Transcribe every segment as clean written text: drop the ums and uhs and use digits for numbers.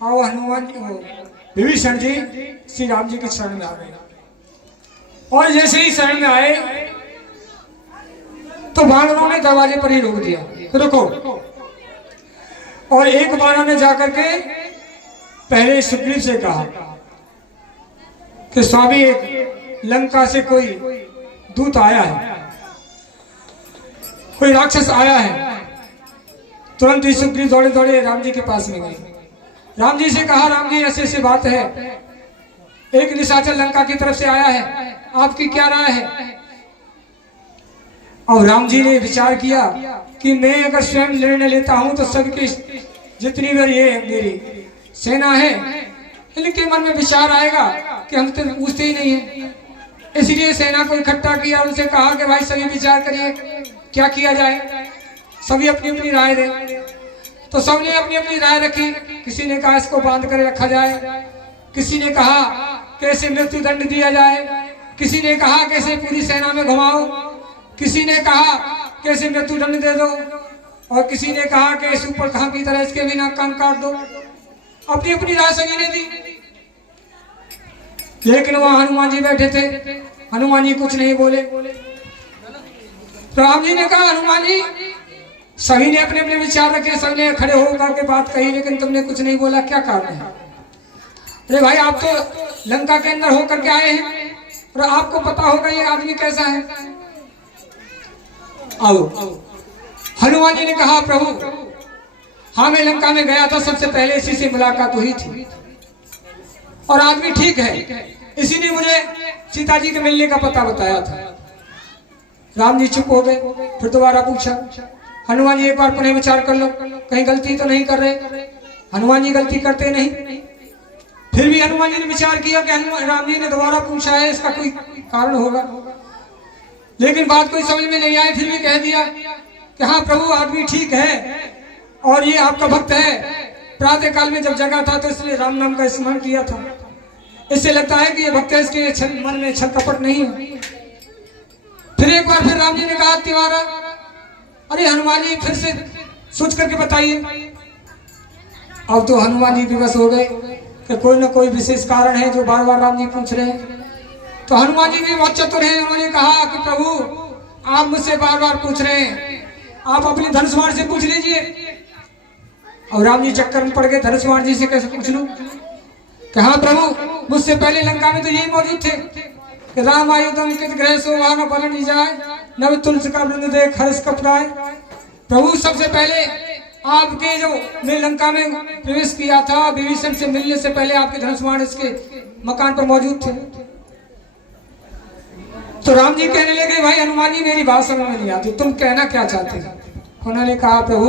आओ हनुमान जी विभीषण जी श्री राम जी के शरण में आ गए और जैसे ही शरण में आए तो वानरों ने दरवाजे पर ही रोक दिया, रुको। और एक वानर ने जाकर के पहले सुग्रीव से कहा कि स्वामी एक लंका से कोई दूत आया है, कोई राक्षस आया है। तुरंत ही सुग्रीव दौड़े दौड़े राम जी के पास में गए, राम जी से कहा, राम जी ऐसे ऐसे बात है, एक निशाचर लंका की तरफ से आया है, आपकी क्या राय है? और राम जी ने विचार किया कि मैं अगर स्वयं निर्णय लेता हूं तो सबकी जितनी बार ये मेरी सेना है इनके मन में विचार आएगा कि हम तो पूछते ही नहीं है। इसलिए सेना को इकट्ठा किया, उनसे कहा कि भाई सभी विचार करिए क्या किया जाए, सभी अपनी अपनी राय दें। तो सबने अपनी अपनी राय रखी। किसी ने कहा इसको बांध कर रखा जाए, किसी ने कहा कैसे मृत्यु दंड दिया जाए, किसी ने कहा कैसे पूरी सेना में घुमाओ, किसी ने कहा कैसे मृत्यु दंड दे दो, और किसी ने कहा कि इस ऊपर कहां की तरह इसके बिना कान काट दो। अपनी अपनी राय सभी ने दी। लेकिन वहां हनुमान जी बैठे थे, हनुमान जी कुछ नहीं बोले। राम जी ने कहा, हनुमान जी सभी ने अपने अपने विचार रखे, सबने खड़े होकर के बात कही, लेकिन तुमने कुछ नहीं बोला, क्या कारण है? अरे भाई आप तो लंका के अंदर होकर के आए हैं और आपको पता होगा ये आदमी कैसा है। आओ। हनुमान जी ने कहा, प्रभु हाँ मैं लंका में गया था, सबसे पहले इसी से मुलाकात हुई थी और आदमी ठीक है, इसी ने मुझे सीता जी के मिलने का पता बताया था। राम जी चुप हो गए। फिर दोबारा पूछा, हनुमान जी एक बार पुनः विचार कर लो, कहीं गलती तो नहीं कर रहे। हनुमान जी गलती करते नहीं। फिर भी हनुमान जी ने विचार किया कि राम जी ने दोबारा पूछा है, इसका कोई कारण होगा, लेकिन बात कोई समझ में नहीं आई। फिर भी कह दिया कि हाँ प्रभु आदमी ठीक है और ये आपका भक्त है, प्रातः काल में जब जगा था तो इसलिए राम नाम का स्मरण किया था, इससे लगता है कि ये भक्त है, इसके मन में छल कपट नहीं है। फिर एक बार फिर राम जी ने कहा, तिवारा अरे हनुमान जी फिर से सोच करके बताइए। अब तो हनुमान जी विवश हो गए कि कोई ना कोई विशेष कारण है जो बार बार राम जी पूछ रहे हैं। तो हनुमान जी भी बहुत चतुर हैं, उन्होंने कहा कि प्रभु आप मुझसे बार बार पूछ रहे हैं, आप अपने धनुष्वाण से पूछ लीजिए। और राम जी चक्कर में पड़ गए, धनुष्वाण जी से कैसे पूछ लूं? कि हाँ प्रभु मुझसे पहले लंका में तो यही मौजूद थे, राम आयुधम के ग्रह शोभा न पलन जाए, नव तुलसी का वृंद देख हर्ष कपड़ाए। प्रभु सबसे पहले आपके जो मैं लंका में प्रवेश किया था, विभीषण से मिलने से पहले आपके धनुष बाण इसके मकान पर मौजूद थे। तो राम जी कहने लगे, भाई हनुमान जी मेरी बात समझ में नहीं आती, तुम कहना क्या चाहते हो? उन्होंने कहा, प्रभु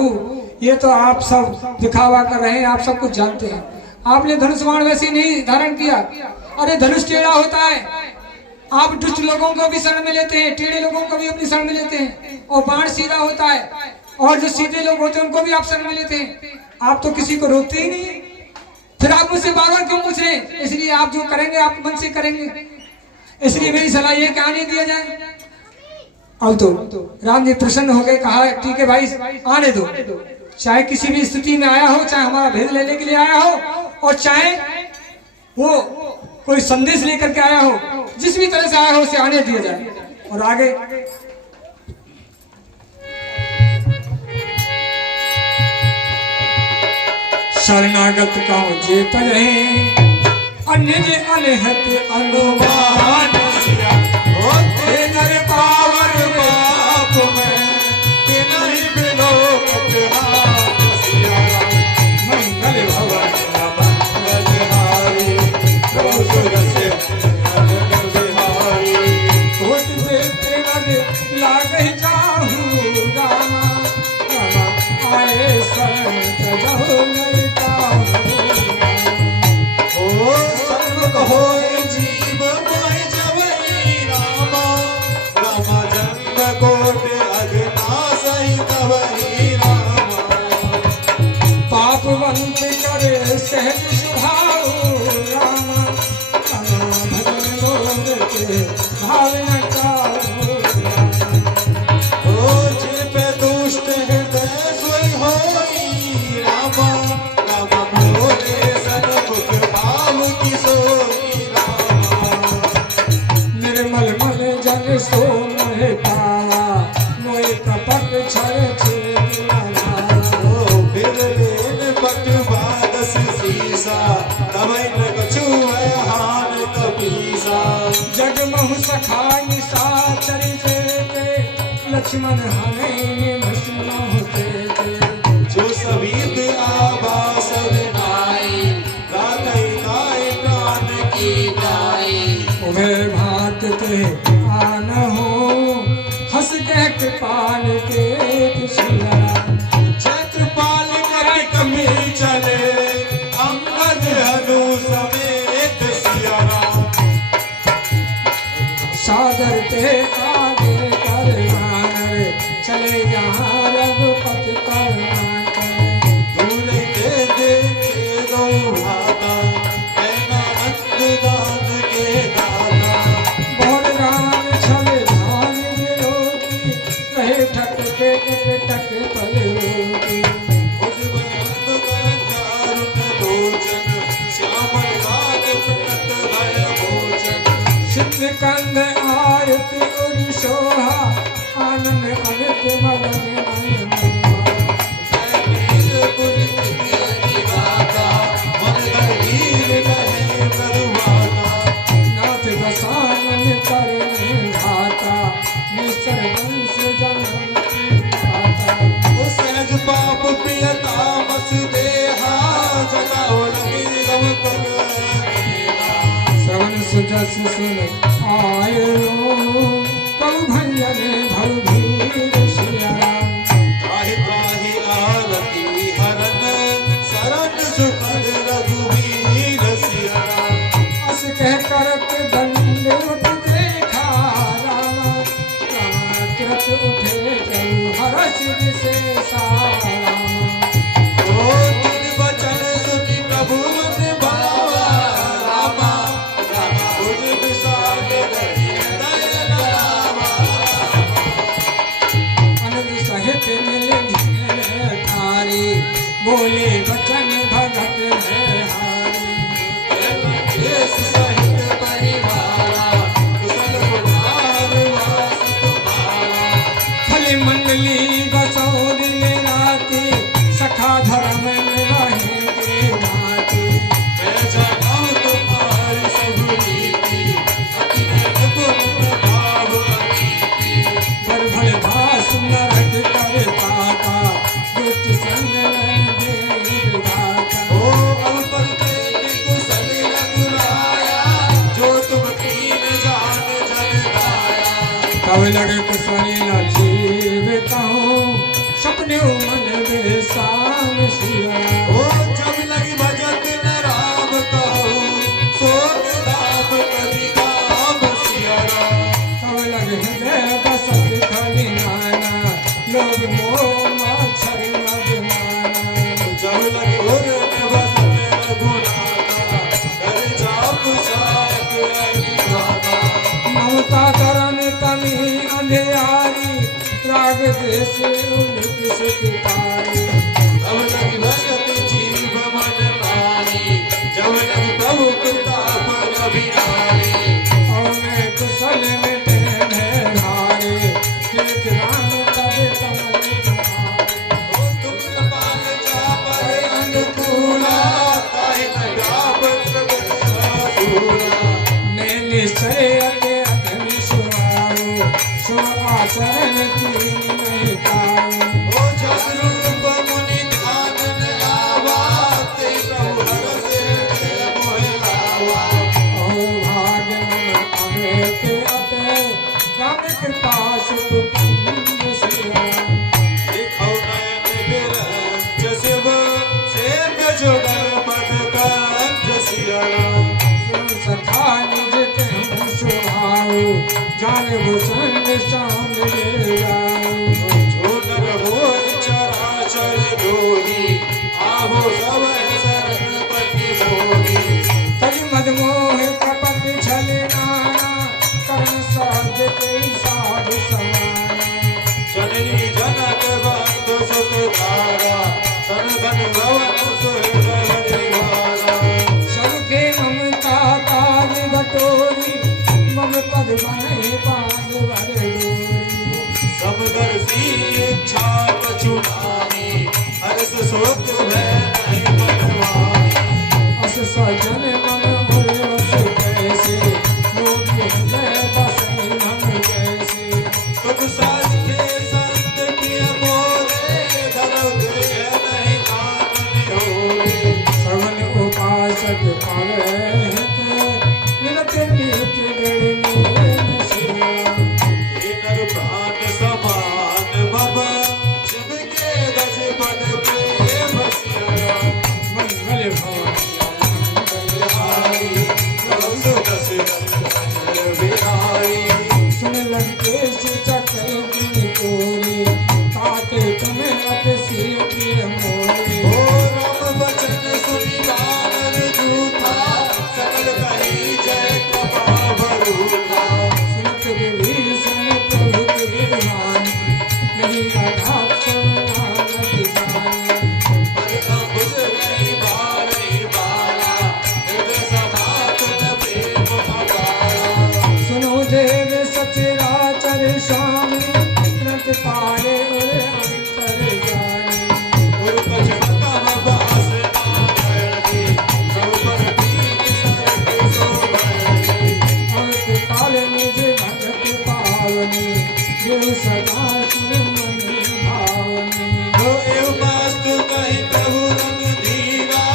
ये तो आप सब दिखावा कर रहे हैं, आप सब कुछ जानते हैं, आपने धनुष बाण वैसे नहीं धारण किया। अरे धनुष टेढ़ा होता है, आप दुष्ट लोगों को भी शरण में लेते हैं, टेढ़े लोगों को भी अपनी शरण में लेते हैं, और बाण सीधा होता है, और जो सीधे लोग होते हैं उनको भी आप शरण में लेते हैं। आप तो किसी को रोकते ही नहीं, फिर आप मुझसे बार बार क्यों पूछ रहे हैं? इसलिए आप जो करेंगे आप मन से करेंगे, इसलिए मेरी सलाह ये कि आने दिया जाए। अब तो राम जी प्रसन्न हो गए, कहा ठीक है भाई आने दो, चाहे किसी भी स्थिति में आया हो, चाहे हमारा भेद लेने के लिए आया हो, और चाहे वो कोई संदेश लेकर के आया हो, जिस भी तरह से आया हो उसे आने दिया जाए। और आगे शरणागत कहो जे तरे, अन्य जे अनहत अनुमान, होते नर पावर बाप में, नहीं बिलोकत हाथ सिया। मंगल भवन मंगलहारी, रोसुर से बिहारी, होत देते नर लागहि जाहु रामा, रामा आए शरण तजहु नर काहू। ओ सर्व होय जीव मोहि जवहि रामा, रामा जन्म कोट अघनासहि तवहि रामा। पापवंत करे सहज स्वभाव रामा, भजन लोग के भाव न काहू। ओ जे पे दुष्ट हृदय सोई होई रामा, रामा मोरे सन्मुख भाव की सोई रामा। निर्मल मन जन सो मोहि पावा, मोहि कपट छल छेद लावा। फिर लेन पटवादस सीसा, तबै न कछु हान कपीसा। जगमहु सखा निशाचर जेते, लक्ष्मण हमें भस्म होते। जो सभीत आवास नाई, राधै गाय प्राण की गाय। उभे भात ते आन हो, हंस के कृपाल के पिछला। जय कृपाल कर कमी चले, अंगद हनु समेत सिया राम। सागर ते आगे करना रे, चले जहाँ रघुपति करना करे। दूर के देखे दो भाता, ऐना अंतदान के दाता। बोल राम छल धान विरोधी, कहे ठक पे टक पल रोगी। खुद बंद कर दारुण भोजन, श्यामल गात प्रकट भय भोजन। सिद्ध कंद आरती उर सोहा, आनंद अमित मदन नयन। जय पुनि गाता, मन गंभीर रहे बरुआता। नाथ दसानन पर घाता, निश्चर वंश जनम की गाता। सहज पाप प्रिय तामस देहा, जगाओ लगी रम तन श्रवण सुजस सुन आयो, प्रभु भंजन भव भीर सिया राम। त्राहि त्राहि आरती हरन, शरण सुखद रघुवीर सिया राम। अस कह करत दंडवत देखा रामा, रामा तुरत उठे चलु हर्ष विशेषा रामा। ओ तिन बचन सुनि प्रभु मन भावा रामा, रामा उज विशाल गहि दया तब लगे कुशली न जीवता हूँ सपने मन बेसान सिया। ओ जब लगी भजत न राम कहूँ सोच राम कभी काम सिया राम। तब लगे हृदय बसत खली नाना लोग मोह मच्छर न माना। जब लगी उर्द बसत रघुनाथा कर चाप सायक अग्निनाथा। ममता करन कमी अंधियारी राग देश उनकी सुखकारी। जब लगी भगत जीव मन मानी जब लगी प्रभु प्रताप अभिनारी। और मैं कुशल में टहल है हारे देख राम तब कमल तुम्हारे। ओ तुम कृपाल चापर अनुकूला ताहि न व्याप प्रगति मैं निश्चय अति अधम सुहारो शुभ आचरण की नहीं पाऊं। ओ जब रूप मुनि ध्यान न आवा ते प्रभु हरस हृदय मोहि लावा। ओ भाग्य मम अमित अते राम कृपा सुख पुण्य सिया। देखौ नयन बिरंज शिव सेव्य जुगल पद कंज सिया राम। सुन सखा निज कहूँ सुहाओ जाने वो संग शाम ले जाओ। जो नर होय चराचर जोही आहो सब शरण पति मोही। तज मदमोह कपट छल नाना करण साध कई साधु समाना। जननी जनक बंधु सुत धारा तन धन भवन सुहृद हरिवारा। सबके ममता काज बटोरी मम पद बने पाद भर डोरी। समदर्शी इच्छा कछुनानी हर्ष शोक भय नहीं मनवानी। अस सजन मन उरे वस कैसे मोदी हृदय बसे हम जैसे। तुम सास्ते संत प्रिय मोरे धरौ देह नहीं कामनि होरे। श्रवण उपासक पावे निरत नित्य गणनीय सिया। हे नर प्राण समान मम शिव के दस पद प्रेम सिया राम। मंगल भवन बिहारी प्रभु दशरथ अचल बिहारी। सुन लंकेश चक्र दिन कोरी ताते तुम्हें अति प्रिय मोरे। ओ राम बचन सुनि वानर जूठा सकल कही जय कृपा भरूठा। सुनत विभीषण प्रभु गिरवान नहीं अघात नानक जान। पद अम्बुज गई बारहि बाला हृदय समात न प्रेम अपारा। सुनो देव सचराचर स्वामी तुरंत पारे उरे अंतर जानी। और कछ मतम बास नारायणी प्रभु पर पीक सरक शोभनी। और कृपाल निज भगत पावनी देव सदा सुन मन भावनी। जो एव वास्तु कहि प्रभु रंग धीरा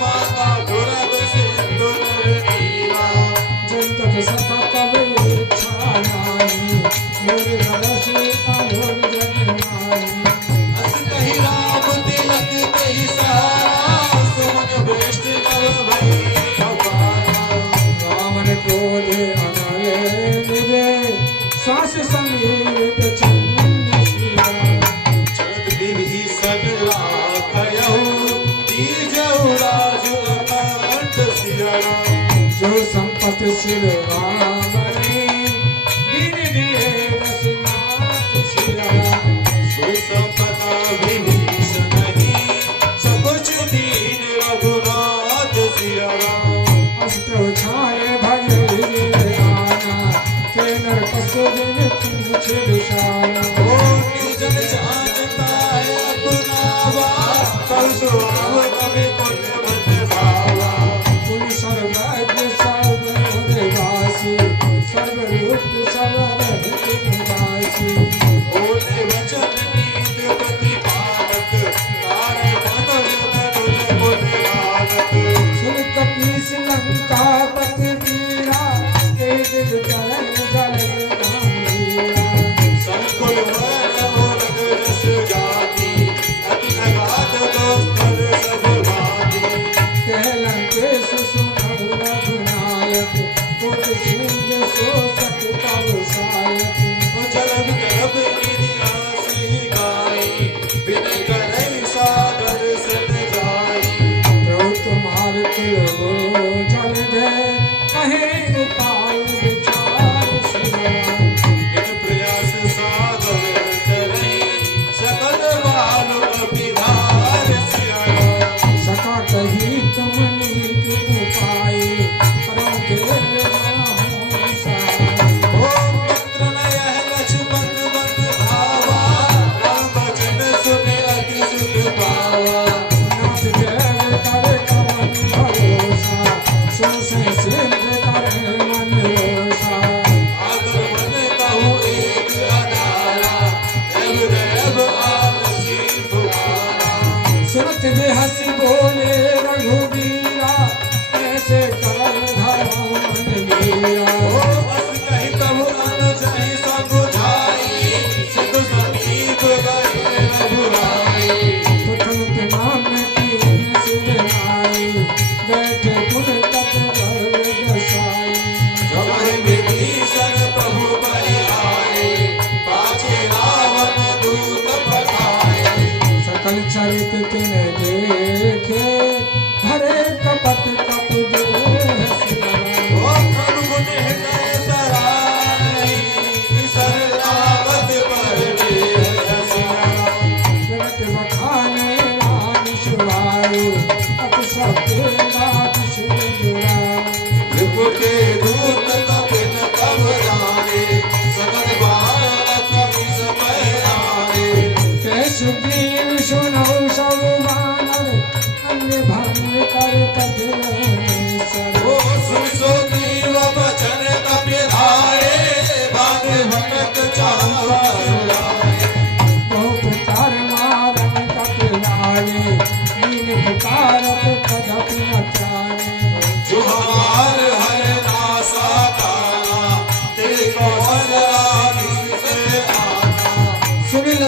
माता दुरग सिंधु नर नीरा। जब तक सता तब इच्छा नाही मोर नरस अधोर जग माही। अस कहि राम तिलक कहि सारा सुमन भ्रष्ट नर भई अपारा। रावण क्रोध अनल निजे श्वास समीप चंद सिया। जगत विभीषण राखयहु दीजहु राजु अखंड सिया राम। जो संपत शिव रावणे दीन दिए दशनाथ सिया। सुसंपदा विभीषण ही सकुच दीन रघुनाथ सिया राम। अष्टो छाये भय आना ते नर पशु दिन तुम छिड़ाना। ओ निर्जन जानता है अपनावा कल सुहाव कभी पुण्य मन भावा। पुन सर्वज्ञ सर्ववासी सर्वरूप सर्वरहित निवासी। बोले वचन नीत प्रतिपालक तारे मनोज तनुज गुण गानक। सुन कपीस लंका पति पीड़ा तेज चरण जल गंभीरा।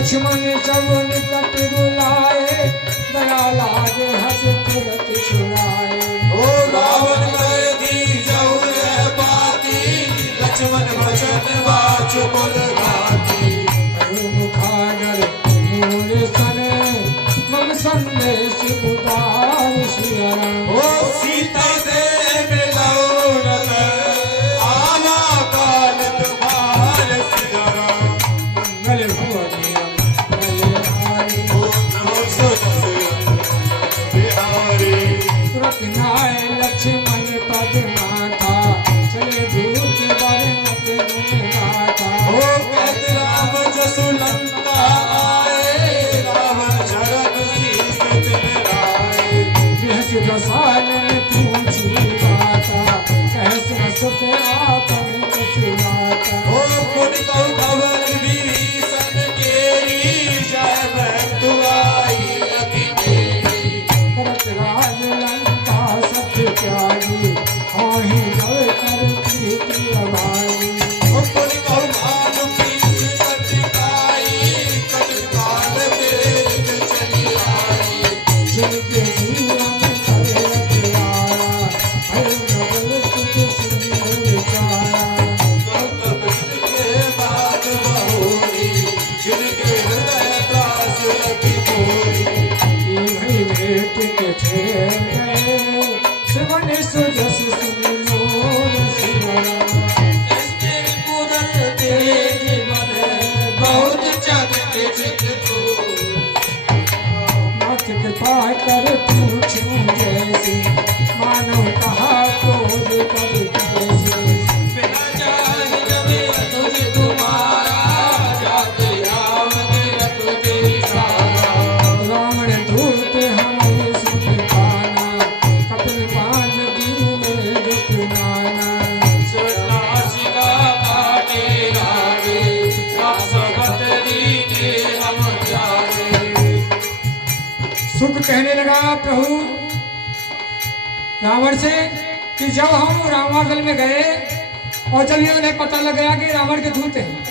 लक्ष्मण जब निकट बुलाए, दया लागे हंस तुरंत छुड़ाए। ओ रावण कहे दी जाऊ रे बाती, लक्ष्मण वचन वाच बोल गाती। मुखागर मूल सन मम संदेश उदार सिया राम। ओ सीता दे मिलाओ नल, आला काल तुम्हार सिया राम। मंगल भवनी मंगलहारी, ओ नमो सुदर्शन बिहारी। तुरंत नाय लक्ष्मण पद माथा, चले दूत बर मत गुण गाथा। ओ कहत राम जसु लंका आए, रावण शरण शीस तिन राए। बेहस दसानन पूछी बाता, कहस न सुत आपन कछुआता। ओ पुन कहु भवन विभीषण केरी, जय बंधु आई अति मेरी। भरत राज लंका सत्य त्यागी, आहि नव कर प्रीति अभागी। ओ पुन कहु भानु पीस कटिकाई, कटकाल तेज चली आई। जिनके जीवन करे रखवाला, हर नवल तुझ सुन विचारा। तब जिनके बात बहोरी, जिनके हृदय त्रास अति घोरी। ये भई भेंट के ठहर गए, श्रवण सुजस सुनि मोर सिया राम। तेरे पुरन तेज बल, बहुत चक्र चित नाथ कृपा कर पूछूं जैसे, मानो कहा क्रोध कर कैसे। बिना चाहे जबे तुझ तुम्हारा, जाते आवगे तुझे इशारा। रावण धूर्त हमें सुन पाना, कपिल बांध दीने दुख नाना। सन्यासी का काटे लागे, रासवत दीने हम त्यागे। सुख कहने लगा प्रभु रावण से कि जब हम रावणादल में गए और जब ये उन्हें पता लग गया कि रावण के दूत हैं,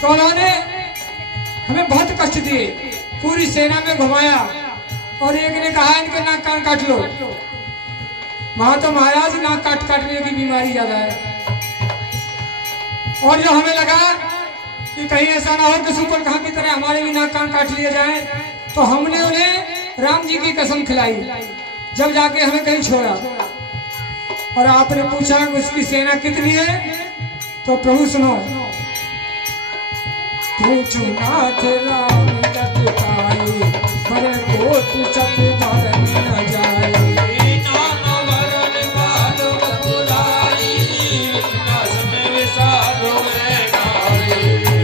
तो उन्होंने हमें बहुत कष्ट दिए, पूरी सेना में घुमाया और एक ने कहा इनके नाक कान काट लो। वहां तो महाराज नाक काटने की बीमारी ज्यादा है। और जो हमें लगा कि कहीं ऐसा ना हो कि सुपर कहा की तरह हमारे भी नाक कान काट लिए जाए, तो हमने उन्हें राम जी की कसम खिलाई, जब जाके हमें कहीं छोड़ा। और आपने पूछा कि उसकी सेना कितनी है, तो प्रभु सुनो। पूछू नाथ राम जट पाई, बड़े कोट चत भरन न जाई।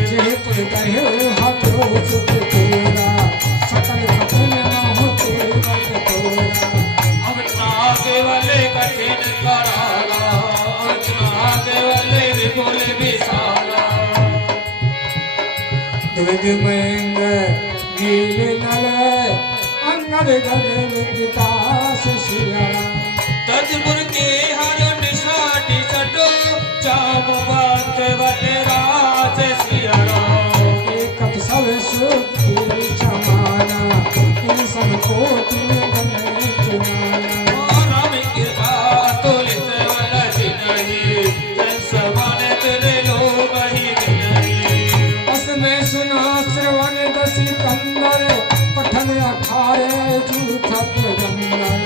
जे तुम कहे हतो सुख तोरा, सकल कठिन न होते बल तोरा। वाले कठिन कराला, आगे वाले विपुल विशाला। द्विज मयंग नील नल, अंगद गगन विकास सिया राम। तजपुर के हर निशाटी चटो, जामवंत वाले राज सिया राम। एक सब सुखी समाना, इन सब कोटि में बने चुनाना। राम कृपा तुलित वल सिनहि, जन समान तेरे लोग ही नहीं। बस में सुना श्रवण दसी कंदर, पठन 18 जूथक गंदर।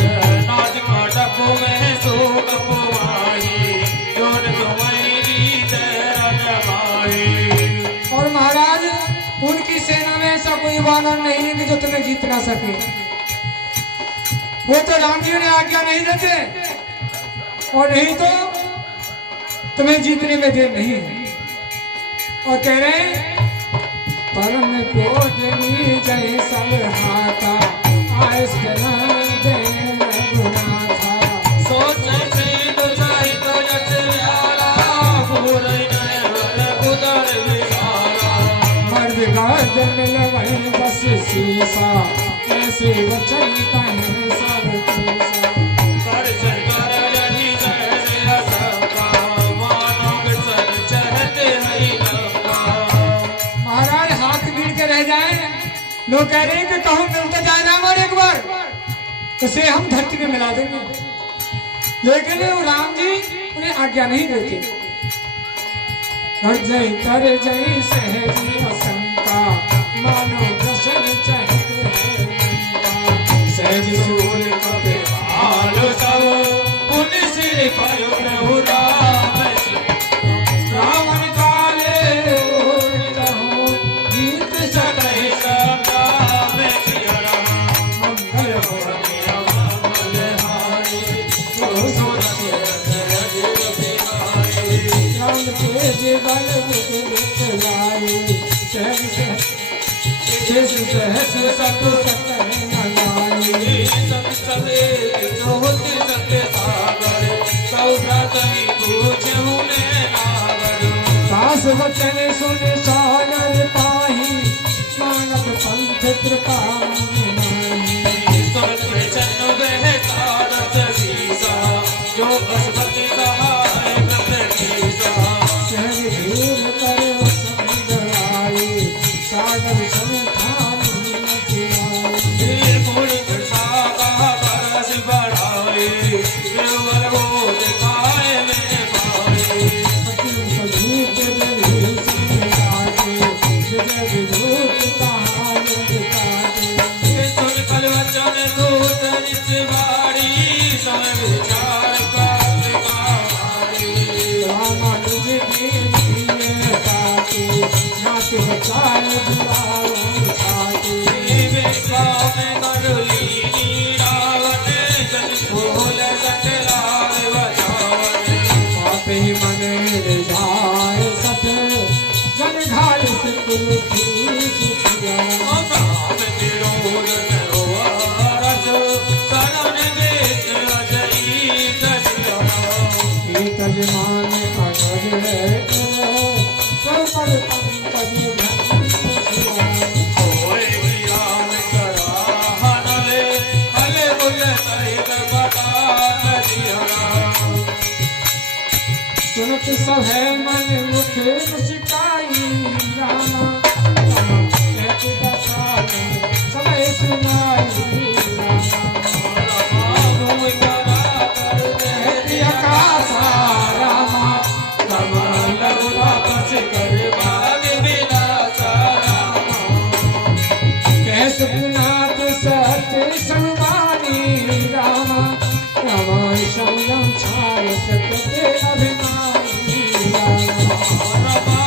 नाच काटप में सोग पुवाही, जोन तुम्हारी तेरन माही। और महाराज उनकी सेना में ऐसा कोई वानर नहीं है कि जो तुम्हें जीत ना सके। वो तो राम जी ने आज्ञा नहीं देते, और नहीं तो तुम्हें जीतने में देर नहीं है। और कह रहे परम क्रोधनी जय सब हाथा, आयस के नंदे रघुनाथा। सोच से तो चाहे तो जस प्यारा, पूरे नयन उदर विचारा। मर्द गर्दन लगे बस शीशा, ऐसे वचन कहें सब तीसा। कर सरकार रही जय सबका, मानव सन चहते हरि लंका। महाराज हाथ भीड़ के रह लोग कह रहे हैं कि कहूं मिलता जाए राम और एक बार उसे हम धरती में मिला देंगे, लेकिन वो राम जी उन्हें आज्ञा नहीं देते। जय कर जय सहजी असंका मानो दर्शन चाहते हैं। सहज सूल कपे हाल सब पुण्य सिर पर प्रभु राम रावण काले गीत सदै सदा में सिया राम मंगल हो राम के जीवन लाई सहस सतु सतनाई संसदे ज्योति सत्य सागर सौभ्रतई पूछूं मैं नागर दास वचन सुन सागर पाही मानव पंथ कृपा चन्न वह सारथ सीसा जो असपति सहाय प्रतीसा सहज धीर कर समुद्राई सागर समुद्रान पूर्ण सागा बरस बढ़ाए देवर वो दिखाए मेरे पाए सुन कल वचन दूत निज बाड़ी समय विचार कर में करुली रावण जन फूल सकलाल बचावन ही मन जाए सत जन घाल से नाम तिरोध रस शरण वेद अजई दशहरा तजमान होए राम सराहन ले हले बुल सहित बता दशहरा सुनत सब है मन मुख मुस्काई रामा समय सुनाई सतनाथ सत्य संवानी रामा रामा शौर्यम छाय सत्य अभिमानी रामा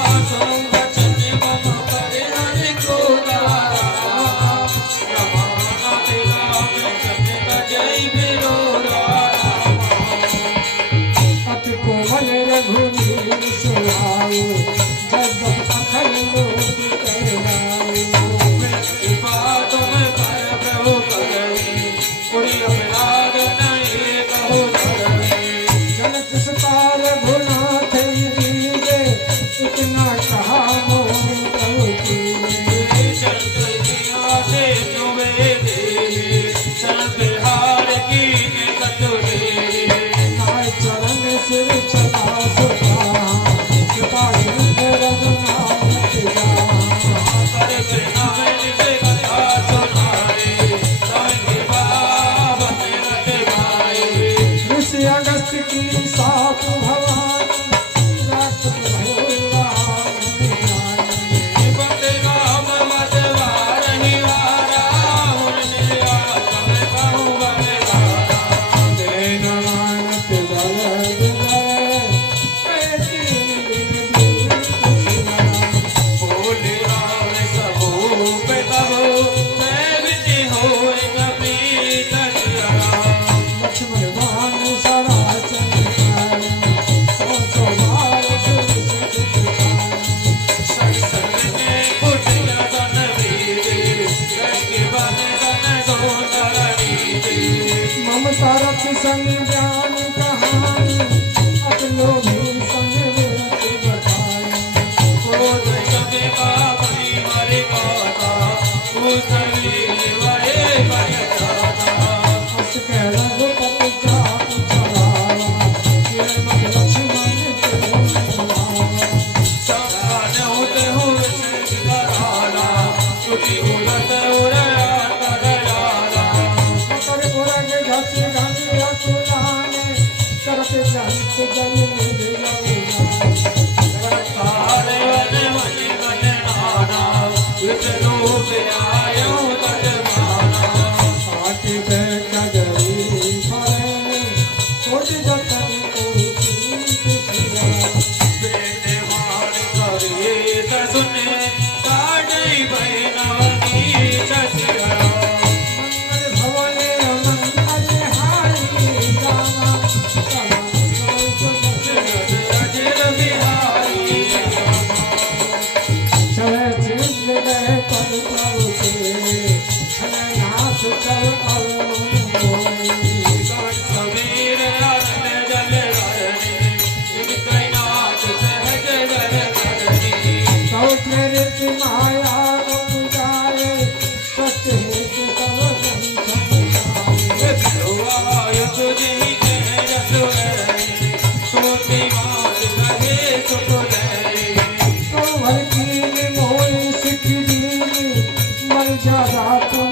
जगा तू